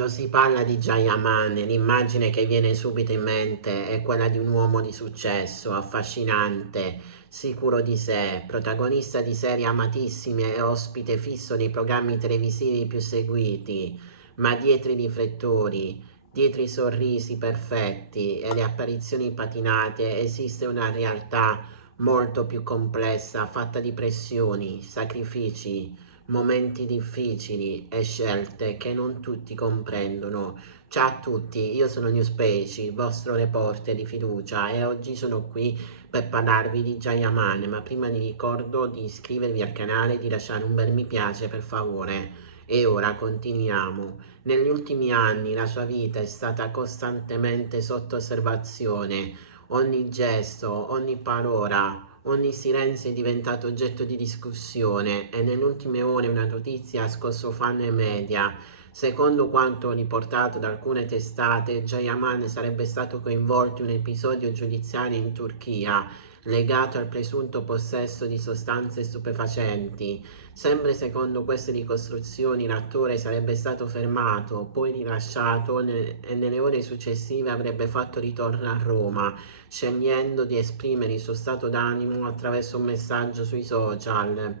Quando si parla di Jayaman, l'immagine che viene subito in mente è quella di un uomo di successo, affascinante, sicuro di sé, protagonista di serie amatissime e ospite fisso dei programmi televisivi più seguiti, ma dietro i riflettori, dietro i sorrisi perfetti e le apparizioni patinate esiste una realtà molto più complessa, fatta di pressioni, sacrifici, momenti difficili e scelte che non tutti comprendono. Ciao a tutti, io sono Newspage, il vostro reporter di fiducia e oggi sono qui per parlarvi di Jayaman, ma prima vi ricordo di iscrivervi al canale e di lasciare un bel mi piace per favore. E ora continuiamo. Negli ultimi anni la sua vita è stata costantemente sotto osservazione, ogni gesto, ogni parola, ogni silenzio è diventato oggetto di discussione e nelle ultime ore una notizia ha scosso fan e media. Secondo quanto riportato da alcune testate, Jayaman sarebbe stato coinvolto in un episodio giudiziario in Turchia legato al presunto possesso di sostanze stupefacenti. Sempre secondo queste ricostruzioni l'attore sarebbe stato fermato, poi rilasciato e nelle ore successive avrebbe fatto ritorno a Roma, scegliendo di esprimere il suo stato d'animo attraverso un messaggio sui social.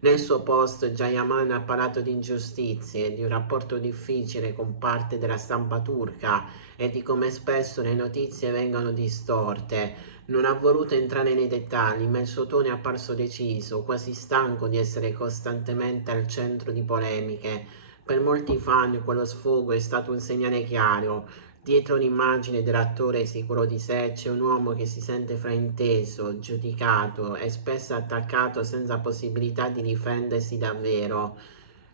Nel suo post Jayaman ha parlato di ingiustizie, di un rapporto difficile con parte della stampa turca e di come spesso le notizie vengono distorte. Non ha voluto entrare nei dettagli, ma il suo tono è apparso deciso, quasi stanco di essere costantemente al centro di polemiche. Per molti fan quello sfogo è stato un segnale chiaro. Dietro l'immagine dell'attore sicuro di sé c'è un uomo che si sente frainteso, giudicato e spesso attaccato senza possibilità di difendersi davvero.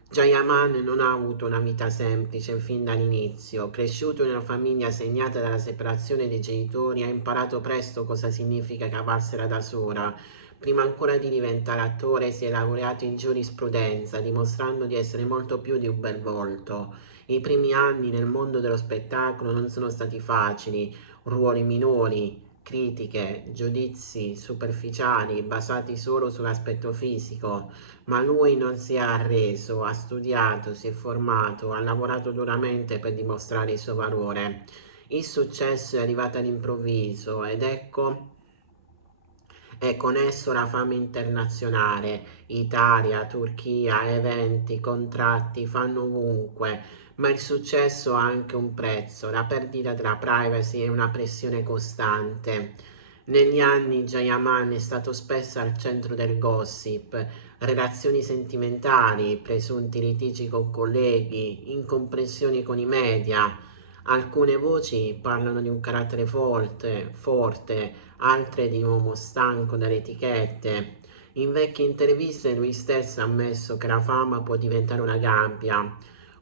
Jayaman non ha avuto una vita semplice fin dall'inizio. Cresciuto in una famiglia segnata dalla separazione dei genitori, ha imparato presto cosa significa cavarsela da sola. Prima ancora di diventare attore si è laureato in giurisprudenza, dimostrando di essere molto più di un bel volto. I primi anni nel mondo dello spettacolo non sono stati facili, ruoli minori, critiche, giudizi superficiali basati solo sull'aspetto fisico, ma lui non si è arreso, ha studiato, si è formato, ha lavorato duramente per dimostrare il suo valore. Il successo è arrivato all'improvviso ed ecco e con esso la fama internazionale. Italia, Turchia, eventi, contratti, fanno ovunque, ma il successo ha anche un prezzo, la perdita della privacy e una pressione costante. Negli anni Jayaman è stato spesso al centro del gossip, relazioni sentimentali, presunti litigi con colleghi, incomprensioni con i media. Alcune voci parlano di un carattere forte, altre di un uomo stanco dalle etichette. In vecchie interviste lui stesso ha ammesso che la fama può diventare una gabbia.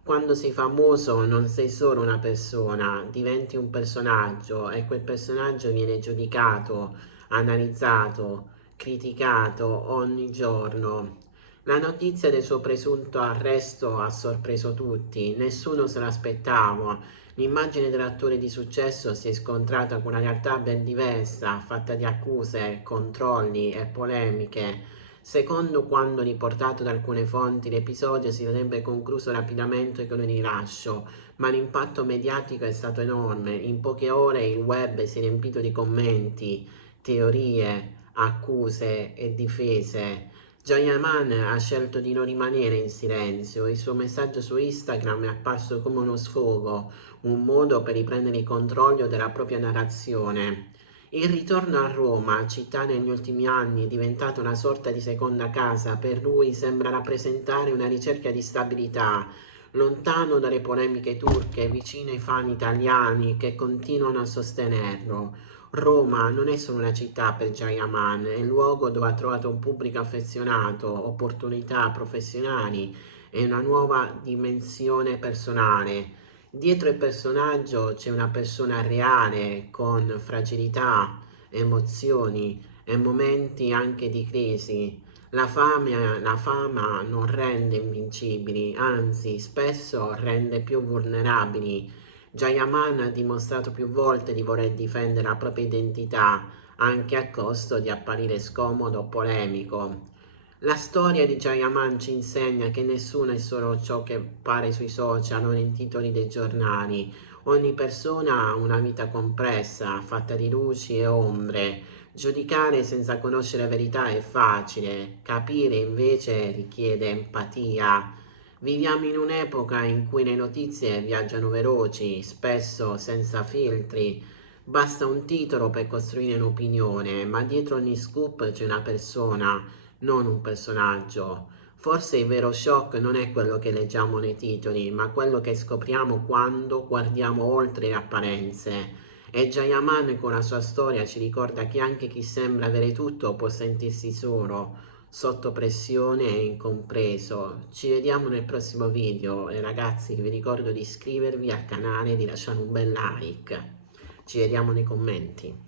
Quando sei famoso non sei solo una persona, diventi un personaggio e quel personaggio viene giudicato, analizzato, criticato ogni giorno. La notizia del suo presunto arresto ha sorpreso tutti, nessuno se l'aspettava. L'immagine dell'attore di successo si è scontrata con una realtà ben diversa, fatta di accuse, controlli e polemiche. Secondo quanto riportato da alcune fonti, l'episodio si sarebbe concluso rapidamente con un rilascio, ma l'impatto mediatico è stato enorme. In poche ore il web si è riempito di commenti, teorie, accuse e difese. Jayaman ha scelto di non rimanere in silenzio, il suo messaggio su Instagram è apparso come uno sfogo, un modo per riprendere il controllo della propria narrazione. Il ritorno a Roma, città negli ultimi anni diventata una sorta di seconda casa, per lui sembra rappresentare una ricerca di stabilità, lontano dalle polemiche turche, vicino ai fan italiani che continuano a sostenerlo. Roma non è solo una città per Jayaman, è il luogo dove ha trovato un pubblico affezionato, opportunità professionali e una nuova dimensione personale. Dietro il personaggio c'è una persona reale con fragilità, emozioni e momenti anche di crisi. La fama non rende invincibili, anzi spesso rende più vulnerabili. Jayaman ha dimostrato più volte di voler difendere la propria identità, anche a costo di apparire scomodo o polemico. La storia di Jayaman ci insegna che nessuno è solo ciò che pare sui social o nei titoli dei giornali. Ogni persona ha una vita complessa, fatta di luci e ombre. Giudicare senza conoscere la verità è facile, capire invece richiede empatia. Viviamo in un'epoca in cui le notizie viaggiano veloci, spesso senza filtri. Basta un titolo per costruire un'opinione, ma dietro ogni scoop c'è una persona, non un personaggio. Forse il vero shock non è quello che leggiamo nei titoli, ma quello che scopriamo quando guardiamo oltre le apparenze. E Jayaman con la sua storia ci ricorda che anche chi sembra avere tutto può sentirsi solo, sotto pressione e incompreso. Ci vediamo nel prossimo video e ragazzi vi ricordo di iscrivervi al canale e di lasciare un bel like. Ci vediamo nei commenti.